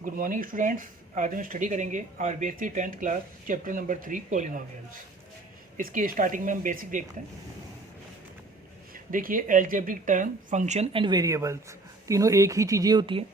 Good morning students. आज हम study करेंगे RBSC 10th class chapter number 3 polynomials. इसकी स्टार्टिंग में हम बेसिक देखते हैं। देखिए, algebraic term, function and variables तीनों एक ही चीज़ें होती है।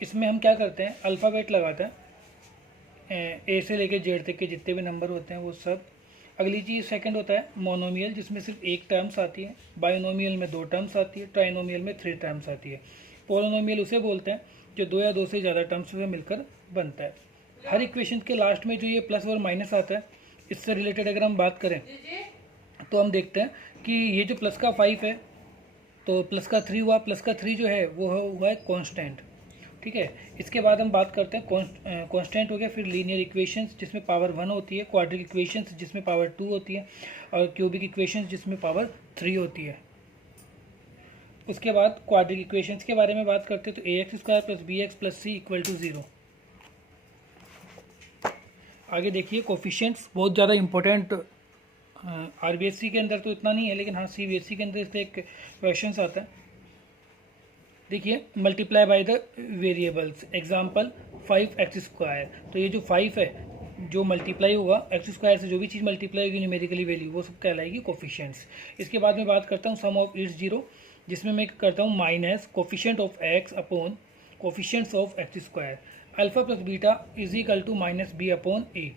इसमें हम क्या करते हैं, अल्फ़ाबेट लगाते हैं, ए से लेके जेड तक के जितने भी नंबर होते हैं वो सब। अगली चीज़ सेकंड होता है मोनोमियल, जिसमें सिर्फ एक टर्म्स आती है। बाइनोमियल में 2 टर्म्स आती है। ट्राइनोमियल में 3 टर्म्स आती है। पॉलिनोमियल उसे बोलते हैं जो 2 या 2 से ज़्यादा टर्म्स से मिलकर बनता है। हर इक्वेशन के लास्ट में जो ये प्लस और माइनस आता है, इससे रिलेटेड अगर हम बात करें तो हम देखते हैं कि ये जो प्लस का 5 है तो प्लस का 3 हुआ। प्लस का 3 जो है वो हुआ है कॉन्स्टेंट। ठीक है, इसके बाद हम बात करते हैं कांस्टेंट हो गया, फिर लीनियर इक्वेशंस जिसमें पावर 1 होती है, क्वाड्रिक इक्वेशंस जिसमें पावर 2 होती है, और क्यूबिक इक्वेशंस जिसमें पावर 3 होती है। उसके बाद क्वाड्रिक इक्वेशंस के बारे में बात करते हैं तो ax² + bx + c = 0। आगे देखिए, कोफिशिएंट्स बहुत ज़्यादा इंपॉर्टेंट, आरबीएससी के अंदर तो इतना नहीं है, लेकिन हाँ सीबीएसई के अंदर इसका एक क्वेश्चन आता है। देखिए, multiply by the variables, example 5x²। तो ये जो 5 है जो मल्टीप्लाई होगा x² से, जो भी चीज़ मल्टीप्लाई होगी न्यूमेरिकली वैल्यू, वो सब कहलाएगी कोफिशिएंट्स। इसके बाद में बात करता हूँ सम ऑफ इट्स 0, जिसमें मैं करता हूँ minus coefficient of x upon coefficients of x²। Alpha plus beta is equal to -b upon a।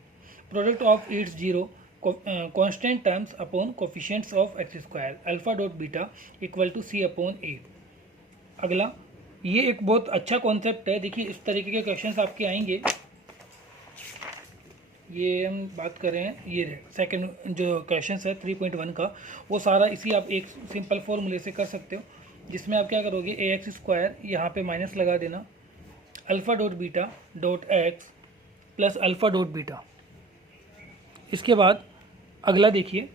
Product of its 0 constant terms upon coefficients of x²। Alpha dot beta equal to c upon a। अगला, ये एक बहुत अच्छा concept है। देखिए, इस तरीके के क्वेश्चंस आपके आएंगे। ये हम बात कर रहे हैं, ये सेकंड जो क्वेश्चंस है 3.1 का, वो सारा इसी आप एक सिंपल फॉर्मूले से कर सकते हो, जिसमें आप क्या करोगे, ax² यहाँ पे माइनस लगा देना, alpha dot beta dot x plus alpha dot beta. इसके बाद अगला देखिए,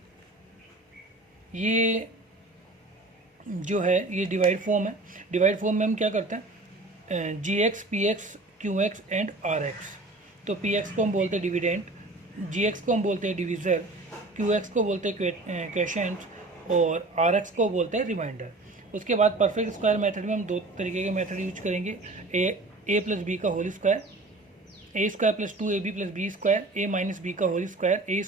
ये जो है ये डिवाइड फॉर्म है। डिवाइड फॉर्म में हम क्या करते हैं, gx, px, qx and rx। तो px को हम बोलते हैं डिविडेंट, gx को हम बोलते हैं डिविज़र, qx को बोलते हैं क्वेशेंट, और rx को बोलते हैं रिमाइंडर। उसके बाद परफेक्ट स्क्वायर मेथड में हम 2 तरीके के मेथड यूज करेंगे, a + b का whole square, a² + 2ab + b², a - b का whole square, a²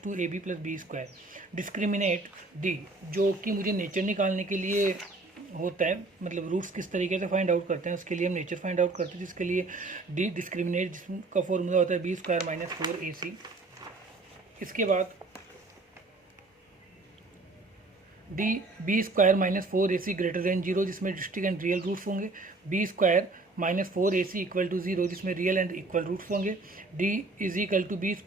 - 2ab + b²। Discriminate D, जो कि मुझे नेचर निकालने के लिए होता है, मतलब रूट्स किस तरीके से फाइंड आउट करते हैं उसके लिए हम नेचर फाइंड आउट करते हैं, जिसके लिए डी डिस्क्रिमिनेट, जिसका फॉर्मूला होता है b² - 4ac। इसके बाद डी b² - 4ac > 0, जिसमें डिस्ट्रिक्ट एंड रियल रूट्स होंगे, b² - 4ac = 0, जिसमें रियल एंड इक्वल रूट्स होंगे, d = b² -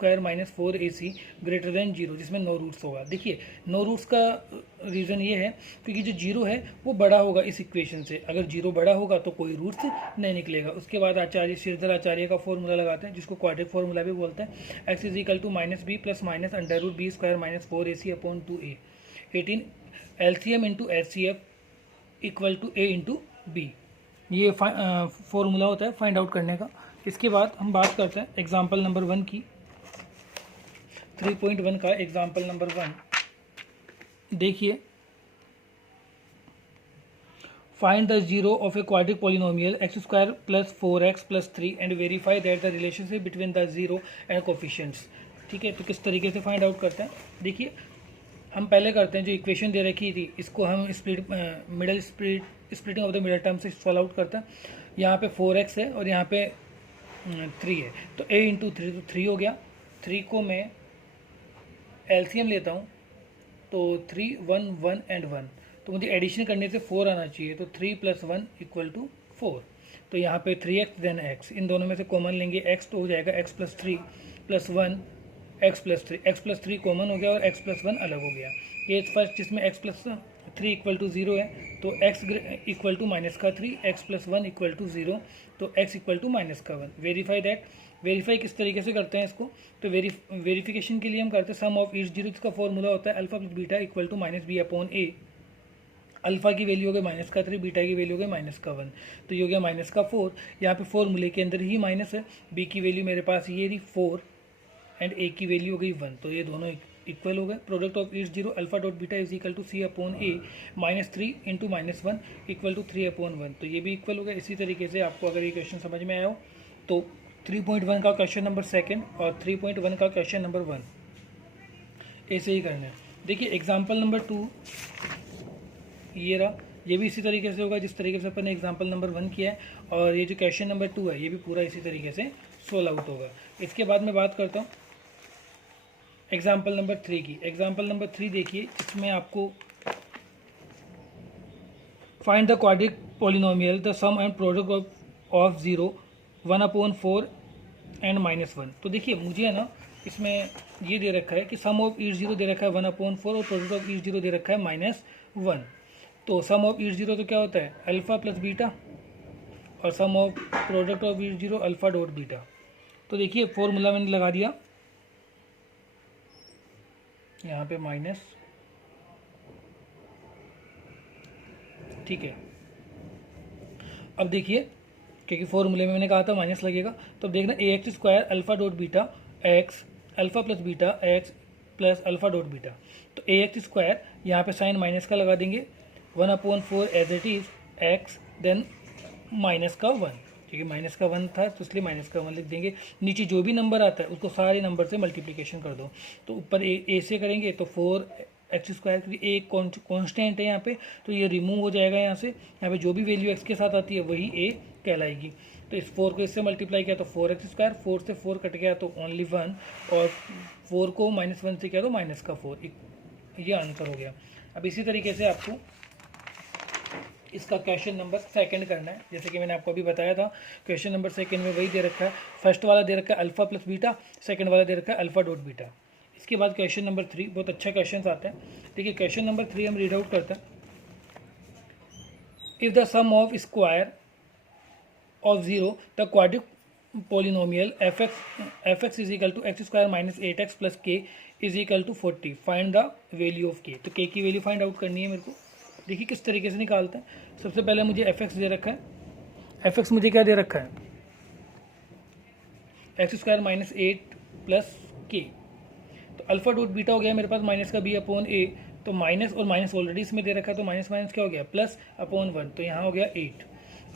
4ac > 0, जिसमें नो रूट्स होगा। देखिए, नो रूट्स का रीज़न ये है क्योंकि जो 0 है वो बड़ा होगा इस इक्वेशन से, अगर 0 बड़ा होगा तो कोई रूट्स नहीं निकलेगा। उसके बाद आचार्य श्रीधर आचार्य का फॉर्मूला लगाते हैं, जिसको क्वाड्रिक फॉर्मूला भी बोलते हैं, x = -b + -√b² - 4ac upon 2a। 18 LCM × HCF = a × b। ये फॉर्मूला होता है फाइंड आउट करने का। इसके बाद हम बात करते हैं एग्जाम्पल नंबर 1 की, 3.1 का एग्जाम्पल नंबर 1। देखिए, find the 0 of A quadric polynomial x² + 4x + 3 and verify that the relationship between the 0 and coefficients. ठीक है, तो किस तरीके से फाइंड आउट करते हैं, देखिए हम पहले करते हैं, जो इक्वेशन दे रखी थी इसको हम splitting of the middle term से सॉल्व आउट करते हैं। यहाँ पे 4x है और यहाँ पे 3 है, तो a × 3 तो 3 हो गया। 3 को मैं एलसीएम लेता हूँ तो 3, 1, 1 एंड 1, तो मुझे एडिशन करने से 4 आना चाहिए, तो 3 + 1 = 4। तो यहाँ पे 3x देन x, इन दोनों में से कॉमन लेंगे x, तो हो जाएगा x + 3 + 1 x + 3, x + 3 कॉमन हो गया और x + 1 अलग हो गया। ये फर्स्ट जिसमें x + 3 = 0 है, तो x = -3, x + 1 = 0, तो x = -1। वेरीफाई दैट, वेरीफाई किस तरीके से करते हैं इसको, तो वेरिफिकेशन के लिए हम करते हैं सम ऑफ इट्स 0, जिसका फॉर्मूला होता है alpha plus beta = -b upon a। Alpha की वैल्यू हो गई -3, बीटा की वैल्यू हो गई -1, तो ये हो गया -4। यहाँ पे फॉर्मूले के अंदर ही माइनस है, b की वैल्यू मेरे पास ये रही 4 एंड a की वैल्यू हो गई 1, तो ये दोनों इक्वल हो गए। Product of its 0 alpha dot beta is equal to c upon a, -3 × -1 = 3 upon 1, तो ये भी इक्वल हो गया। इसी तरीके से आपको अगर ये क्वेश्चन समझ में आया हो तो 3.1 का क्वेश्चन नंबर सेकंड और 3.1 का क्वेश्चन नंबर 1 ऐसे ही करना है। देखिए एग्जाम्पल नंबर 2 ये रहा, ये भी इसी तरीके से होगा जिस तरीके से अपन ने एग्जाम्पल नंबर 1 किया है, और ये जो क्वेश्चन नंबर 2 है ये भी पूरा इसी तरीके से सोल्व आउट होगा। इसके बाद मैं बात करता हूँ एग्जाम्पल नंबर 3 की। एग्जाम्पल नंबर 3 देखिए, इसमें आपको find the quadratic polynomial the sum and product of 0 1/4 and -1। तो देखिए मुझे है ना इसमें ये दे रखा है कि सम ऑफ ईच 0 दे रखा है 1/4 और प्रोडक्ट ऑफ ईच 0 दे रखा है -1। तो सम ऑफ ईच 0 तो क्या होता है अल्फ़ा प्लस बीटा, और sum of product of each 0 alpha dot beta. तो देखिए फॉर्मूला मैंने लगा दिया यहाँ पे माइनस, ठीक है। अब देखिए क्योंकि फॉर्मूले में मैंने कहा था माइनस लगेगा, तो अब देखना ax² alpha dot beta x alpha plus beta x plus alpha dot beta. तो ax² यहाँ पे साइन माइनस का लगा देंगे 1/4 as it is x then minus का 1, क्योंकि माइनस का 1 था तो इसलिए माइनस का 1 लिख देंगे। नीचे जो भी नंबर आता है उसको सारे नंबर से मल्टीप्लिकेशन कर दो। तो ऊपर ए से करेंगे तो 4x², क्योंकि एक कॉन्स्टेंट है यहाँ पे तो ये रिमूव हो जाएगा यहाँ से। यहाँ पे जो भी वैल्यू x के साथ आती है वही a कहलाएगी। तो इस 4 को इससे मल्टीप्लाई किया तो 4x², 4 से 4 कट गया तो ओनली 1, और 4 को -1 से किया तो -4, ये आंसर हो गया। अब इसी तरीके से आपको इसका क्वेश्चन नंबर सेकंड करना है। जैसे कि मैंने आपको अभी बताया था क्वेश्चन नंबर सेकंड में वही दे रखा है, फर्स्ट वाला दे रखा है अल्फ़ा प्लस बीटा, सेकंड वाला दे रखा है अल्फ़ा डॉट बीटा। इसके बाद क्वेश्चन नंबर 3 बहुत अच्छा क्वेश्चन आता है। देखिए क्वेश्चन नंबर 3 हम रीड आउट करते हैं। If the sum of square of 0 the quadratic polynomial f x is equal to x² minus 8x plus k is equal to 40, find the value of k। तो k की value find out करनी है मेरे को। देखिए किस तरीके से निकालते हैं। सबसे पहले मुझे एफ दे रखा है, एफ मुझे क्या दे रखा है x² माइनस 8 प्लस के। तो अल्फ़ा डॉट बीटा हो गया मेरे पास माइनस का b/a, तो माइनस और माइनस ऑलरेडी इसमें दे रखा है तो माइनस माइनस क्या हो गया +/1, तो यहाँ हो गया 8।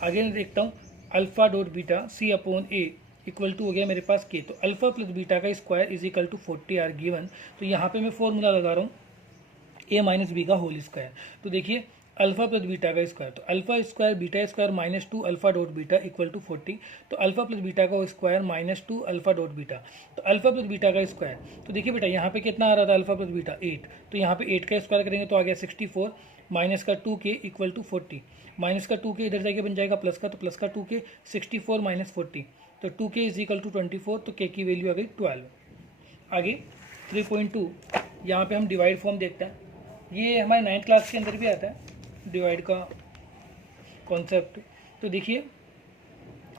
आगे मैं देखता हूँ alpha dot beta c/a equal to हो गया मेरे पास k। तो अल्फ़ा प्लस बीटा का square is equal to 40 are given. तो यहाँ पे मैं फॉर्मूला लगा रहा हूँ a माइनस बी का होल स्क्वायर। तो देखिए अल्फ़ा प्लस बीटा का स्क्वायर, तो alpha square beta square -2 alpha dot beta equal to 40। तो अल्फ़ा प्लस बीटा का स्क्वायर -2 अल्फ़ा डॉट बीटा, तो अल्फ़ा प्लस बीटा का स्क्वायर। तो देखिए बेटा यहाँ पे कितना आ रहा था अल्फ़ा प्लस बीटा 8, तो यहाँ पे 8 का स्क्वायर करेंगे तो आ गया 64 माइनस का 2k इक्वल टू 40, माइनस का 2k इधर जाके बन जाएगा प्लस का, तो प्लस का 2k 64 माइनस 40, तो 2k इज इक्वल टू 24, तो k की वैल्यू आ गई 12। आगे 3.2 यहाँ पे हम डिवाइड फॉर्म देखते हैं। ये हमारे 9th क्लास के अंदर भी आता है डिवाइड का कॉन्सेप्ट। तो देखिए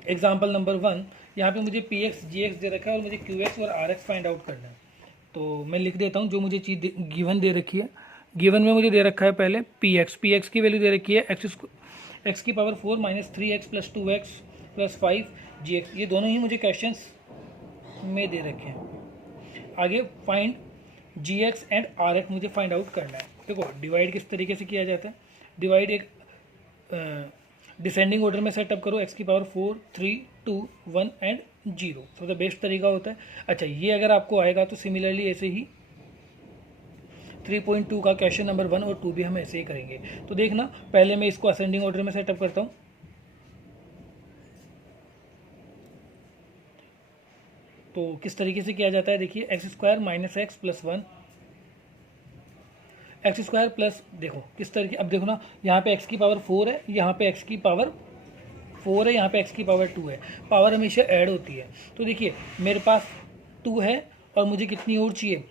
एग्जांपल नंबर 1 यहाँ पे मुझे px gx दे रखा है और मुझे qx और rx फाइंड आउट करना है। तो मैं लिख देता हूँ जो मुझे चीज़ गिवन दे रखी है। गिवन में मुझे दे रखा है पहले px की वैल्यू दे रखी है x की power 4 minus 3x plus 2x plus 5 gx, ये दोनों ही मुझे क्वेश्चन में दे रखे हैं। आगे फाइंड gx एंड rx मुझे फाइंड आउट करना है। देखो डिवाइड किस तरीके से किया जाता है, डिवाइड एक डिसेंडिंग ऑर्डर में सेटअप करो, x की पावर 4 3 2 1 एंड 0, सबसे बेस्ट तरीका होता है। अच्छा ये अगर आपको आएगा तो सिमिलरली ऐसे ही 3.2 का क्वेश्चन नंबर 1 और 2 भी हम ऐसे ही करेंगे। तो देखना पहले मैं इसको असेंडिंग ऑर्डर में सेटअप करता हूँ। तो किस तरीके से किया जाता है देखिए x² minus x plus 1 x² plus, देखो किस तरीके, अब देखो ना यहाँ पे x की पावर 4 है, यहाँ पे x की पावर 4 है, यहाँ पे x की पावर 2 है। पावर हमेशा ऐड होती है। तो देखिए मेरे पास 2 है और मुझे कितनी और चाहिए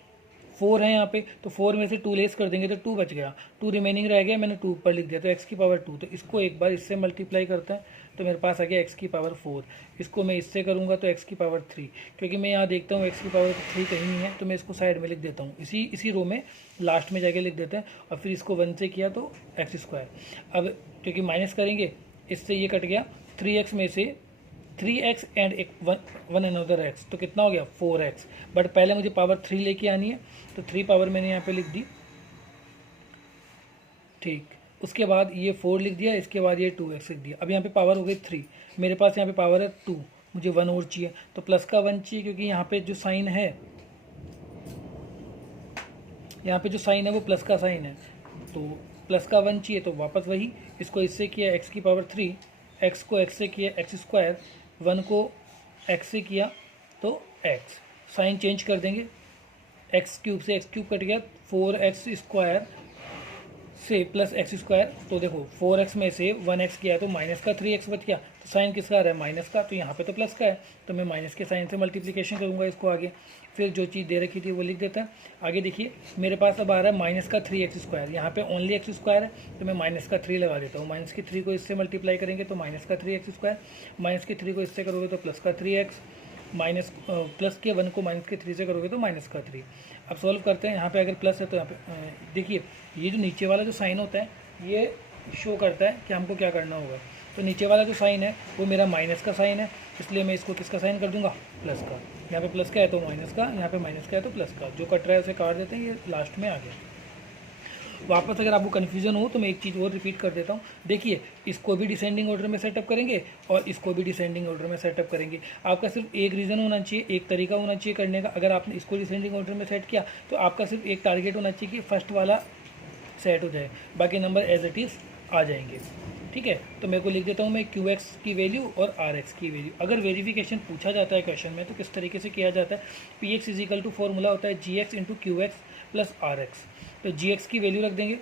4 है यहाँ पे, तो 4 में से 2 लेस कर देंगे तो 2 बच गया, 2 रिमेनिंग रह गया, मैंने 2 ऊपर लिख दिया तो x की पावर 2। तो इसको एक बार इससे मल्टीप्लाई करते हैं तो मेरे पास आ गया x की पावर 4। इसको मैं इससे करूँगा तो x की पावर 3, क्योंकि मैं यहाँ देखता हूँ x की पावर 3 कहीं नहीं है तो मैं इसको साइड में लिख देता हूँ, इसी रो में लास्ट में जाके लिख देते हैं। और फिर इसको 1 से किया तो x²। अब क्योंकि माइनस करेंगे इससे ये कट गया, 3x में से 3x एंड एक वन अनदर x, तो कितना हो गया 4x। बट पहले मुझे पावर 3 लेके आनी है तो 3 पावर मैंने यहाँ पे लिख दी, ठीक। उसके बाद ये 4 लिख दिया, इसके बाद ये 2x लिख दिया। अब यहाँ पे पावर हो गई 3, मेरे पास यहाँ पे पावर है 2, मुझे 1 और चाहिए, तो प्लस का 1 चाहिए क्योंकि यहाँ पे जो साइन है, यहाँ पे जो साइन है वो प्लस का साइन है, तो प्लस का 1 चाहिए। तो वापस वही, इसको इससे किया x की पावर 3, x को x से किया x स्क्वायर, 1 को x से किया तो x, साइन चेंज कर देंगे, एक्स क्यूब से एक्स क्यूब कट गया, 4x स्क्वायर से प्लस एक्स स्क्वायर, तो देखो 4x में से 1x किया तो माइनस का 3x बच गया, तो साइन किसका आ रहा है, माइनस का, तो यहाँ पे तो प्लस का है, तो मैं माइनस के साइन से मल्टीप्लिकेशन करूँगा इसको आगे, फिर जो चीज़ दे रखी थी वो लिख देता है। आगे देखिए मेरे पास अब आ रहा है माइनस का 3x स्क्वायर, यहाँ पे ओनली एक्स स्क्वायर है तो मैं माइनस का 3 लगा देता हूँ, माइनस की 3 को इससे मल्टीप्लाई करेंगे तो माइनस का 3x स्क्वायर, माइनस की 3 को इससे करोगे तो प्लस का 3x, माइनस प्लस के 1 को माइनस के 3 से करोगे तो माइनस का 3। अब सॉल्व करते हैं, यहाँ पे अगर प्लस है तो यहाँ पे देखिए ये जो नीचे वाला जो साइन होता है ये शो करता है कि हमको क्या करना होगा, तो नीचे वाला जो साइन है वो मेरा माइनस का साइन है, इसलिए मैं इसको किसका साइन कर दूंगा, प्लस का। यहाँ पे प्लस का है तो माइनस का, यहाँ पे माइनस का है तो प्लस का, जो कट रहा है उसे काट देते हैं, ये लास्ट में आ गया। वापस अगर आपको कन्फ्यूजन हो तो मैं एक चीज़ और रिपीट कर देता हूँ, देखिए इसको भी डिसेंडिंग ऑर्डर में सेटअप करेंगे और इसको भी डिसेंडिंग ऑर्डर में सेटअप करेंगे। आपका सिर्फ एक रीज़न होना चाहिए, एक तरीका होना चाहिए करने का, अगर आपने इसको डिसेंडिंग ऑर्डर में सेट किया तो आपका सिर्फ एक टारगेट होना चाहिए कि फर्स्ट वाला सेट हो जाए, बाकी नंबर एज इट इज़ आ जाएंगे। ठीक है, तो मेरे को लिख देता हूँ मैं QX की वैल्यू और RX की वैल्यू। अगर वेरिफिकेशन पूछा जाता है क्वेश्चन में तो किस तरीके से किया जाता है, PX इजिकल टू फॉर्मूला होता है GX into QX plus RX, तो GX की वैल्यू रख देंगे,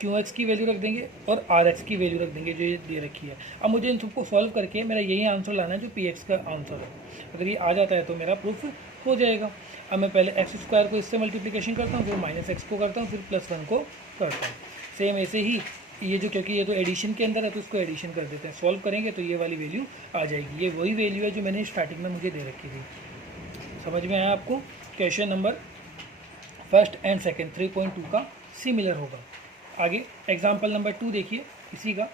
QX की वैल्यू रख देंगे और RX की वैल्यू रख देंगे जो ये दे रखी है। अब मुझे इन सबको सॉल्व करके मेरा यही आंसर लाना है जो PX का आंसर है, अगर ये आ जाता है तो मेरा प्रूफ हो जाएगा। अब मैं पहले एक्स स्क्वायर को इससे मल्टीप्लिकेशन करता हूँ, फिर माइनस एक्स को करता हूँ, फिर प्लस 1 को करता हूँ। सेम ऐसे ही ये जो, क्योंकि ये तो एडिशन के अंदर है तो इसको एडिशन कर देते हैं, सॉल्व करेंगे तो ये वाली वैल्यू आ जाएगी। ये वही वैल्यू है जो मैंने स्टार्टिंग में मुझे दे रखी थी। समझ में आया आपको? Question number first and second 3.2 का सिमिलर होगा। आगे एग्जाम्पल नंबर 2 देखिए, इसी का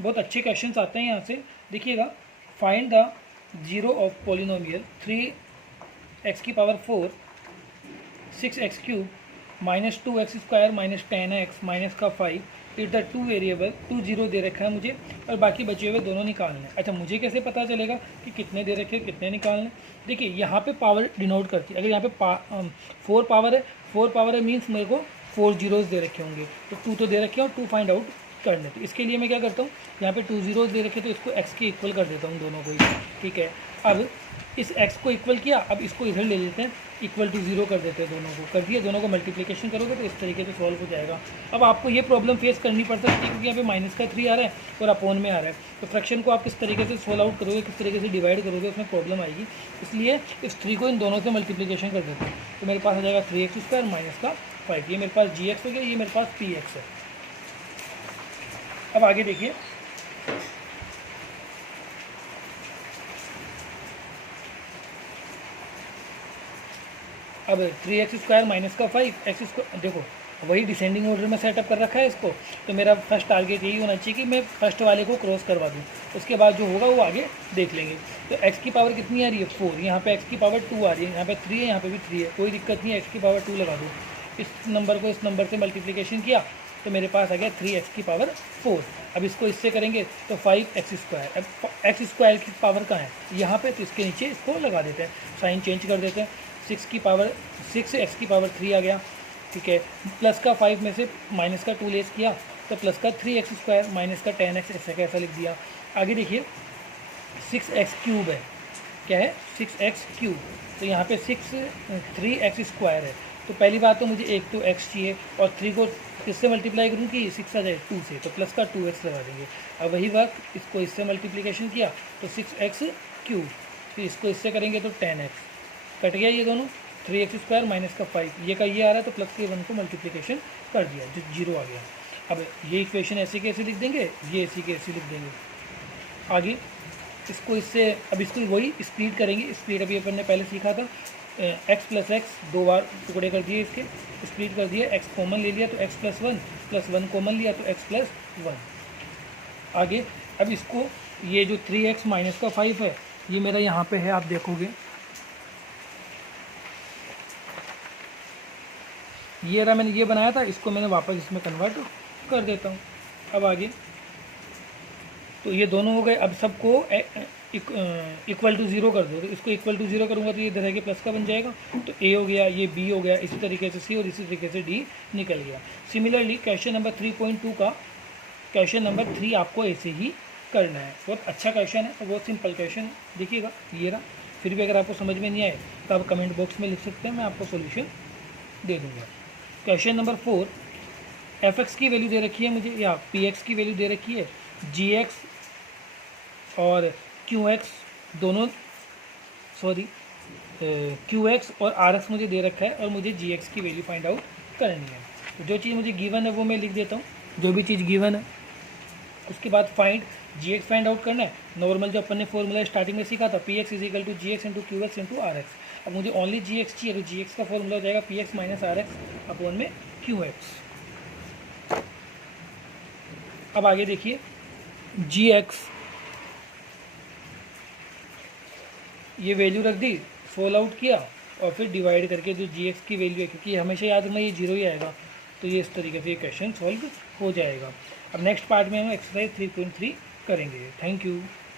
बहुत अच्छे क्वेश्चंस आते हैं यहाँ से। देखिएगा, find the zero of polynomial 3x की power 4 6x cube minus 2x square minus 10x minus का 5 it the two variable, 2 zero दे रखा है मुझे और बाकी बचे हुए दोनों निकालने हैं। अच्छा, मुझे कैसे पता चलेगा कि कितने दे रखे कितने निकालने? देखिए यहाँ पे पावर डिनोट करती है, अगर यहाँ पे 4 पावर है मीन्स मेरे को 4 जीरोज़ दे रखे होंगे, तो 2 तो दे रखे हैं और 2 फाइंड आउट करने। तो इसके लिए मैं क्या करता हूँ, यहाँ पे 2 जीरोज़ दे रखे तो इसको x के इक्वल कर देता हूँ दोनों को ही। ठीक है, अब इस x को इक्वल किया, अब इसको इधर ले लेते हैं, इक्वल टू 0 कर देते हैं, दोनों को कर दिया, दोनों को मल्टीप्लिकेशन करोगे तो इस तरीके से सॉल्व हो जाएगा। अब आपको ये प्रॉब्लम फेस करनी पड़ सकती है क्योंकि यहाँ पे माइनस का 3 आ रहा है और अपोन में आ रहा है, तो फ्रैक्शन को आप किस तरीके से सोल्व आउट करोगे, किस तरीके से डिवाइड करोगे, उसमें प्रॉब्लम आएगी। इसलिए इस 3 को इन दोनों से मल्टीप्लिकेशन कर देते हैं, तो मेरे पास आ जाएगा 3x स्क्वायर माइनस का 5, ये मेरे पास GX हो गया, ये मेरे पास PX है। अब आगे देखिए, अब 3x स्क्वायर माइनस का 5x स्क्वायर, देखो वही डिसेंडिंग ऑर्डर में सेटअप कर रखा है इसको, तो मेरा फर्स्ट टारगेट यही होना चाहिए कि मैं फर्स्ट वाले को क्रॉस करवा दूँ, उसके बाद जो होगा वो आगे देख लेंगे। तो x की पावर कितनी आ रही है 4, यहाँ पे x की पावर 2 आ रही है, यहाँ पे 3 है, यहाँ पे भी 3 है, कोई दिक्कत नहीं है, x की पावर 2 लगा दो। इस नंबर को इस नंबर से मल्टीप्लिकेशन किया तो मेरे पास आ गया 3x की पावर 4। अब इसको इससे करेंगे तो 5x स्क्वायर, अब x स्क्वायर की पावर कहाँ है यहाँ पे, तो इसके नीचे इसको लगा देते हैं, साइन चेंज कर देते हैं, 6 की पावर 6 x की पावर 3 आ गया। ठीक है, प्लस का 5 में से माइनस का 2 लेस किया तो प्लस का 3x स्क्वायर माइनस का 10x, ऐसा कैसा लिख दिया। आगे देखिए 6x क्यूब है, क्या है 6x क्यूब, तो यहाँ पे 3x स्क्वायर है, तो पहली बात तो मुझे एक तो x चाहिए और 3 को किससे मल्टीप्लाई करूँ कि 6 आ जाए 2 से, तो प्लस का 2x लगा देंगे। अब वही वक्त इसको इससे मल्टीप्लिकेशन किया तो 6x क्यूब, फिर इसको इससे करेंगे तो 10x, कट गया ये दोनों, 3x स्क्वायर माइनस का 5, ये का ये आ रहा है तो प्लस के 1 को मल्टीप्लिकेशन कर दिया जो 0 आ गया। अब ये इक्वेशन ऐसे कैसे लिख देंगे, ये ऐसी कैसे लिख देंगे। आगे इसको इससे, अब इसको वही स्प्लिट करेंगे, स्प्लिट अभी अपन ने पहले सीखा था, x प्लस एक्स 2 बार टुकड़े कर दिए, इसके स्प्लिट कर दिया, x कॉमन ले लिया तो x प्लस 1 कॉमन लिया तो x प्लस 1। आगे अब इसको, ये जो 3x माइनस का 5 है ये मेरा यहाँ पे है, आप देखोगे ये रहा, मैंने ये बनाया था, इसको मैंने वापस इसमें कन्वर्ट कर देता हूँ। अब आगे तो ये दोनों हो गए, अब सबको इक्वल टू ज़ीरो कर दो, तो इसको इक्वल टू ज़ीरो करूँगा तो ये इधर है कि प्लस का बन जाएगा, तो ए हो गया, ये बी हो गया, इसी तरीके से सी और इसी तरीके से डी निकल गया। सिमिलरली क्वेश्चन नंबर 3.2 का क्वेश्चन नंबर 3 आपको ऐसे ही करना है। बहुत अच्छा क्वेश्चन है और बहुत सिंपल क्वेश्चन है, देखिएगा ये रहा। फिर भी अगर आपको समझ में नहीं आए तो आप कमेंट बॉक्स में लिख सकते हैं, मैं आपको सोल्यूशन दे दूँगा। क्वेश्चन नंबर 4, एफ एक्स की वैल्यू दे रखी है मुझे, या पी एक्स की वैल्यू दे रखी है, जी एक्स और क्यू एक्स दोनों, सॉरी क्यू एक्स और आर एक्स मुझे दे रखा है और मुझे जी एक्स की वैल्यू फाइंड आउट करनी है। तो जो चीज़ मुझे गिवन है वो मैं लिख देता हूँ, जो भी चीज़ गिवन है। उसके बाद फाइंड जी एक्स फाइंड आउट करना है। नॉर्मल जो अपन ने फॉर्मूला स्टार्टिंग में सीखा था, p x is equal to g x into q x into r x. अब मुझे ओनली जी एक्स चाहिए, तो जी एक्स का फॉर्मूला हो जाएगा p x minus r x upon में क्यू एक्स। अब आगे देखिए, जी एक्स ये वैल्यू रख दी, सोल्व आउट किया और फिर डिवाइड करके जो जी एक्स की वैल्यू है, क्योंकि हमेशा याद रखना ये जीरो ही आएगा, तो ये इस तरीके से ये क्वेश्चन सॉल्व हो जाएगा। अब नेक्स्ट पार्ट में हम एक्सरसाइज 3.3 करेंगे। Thank you.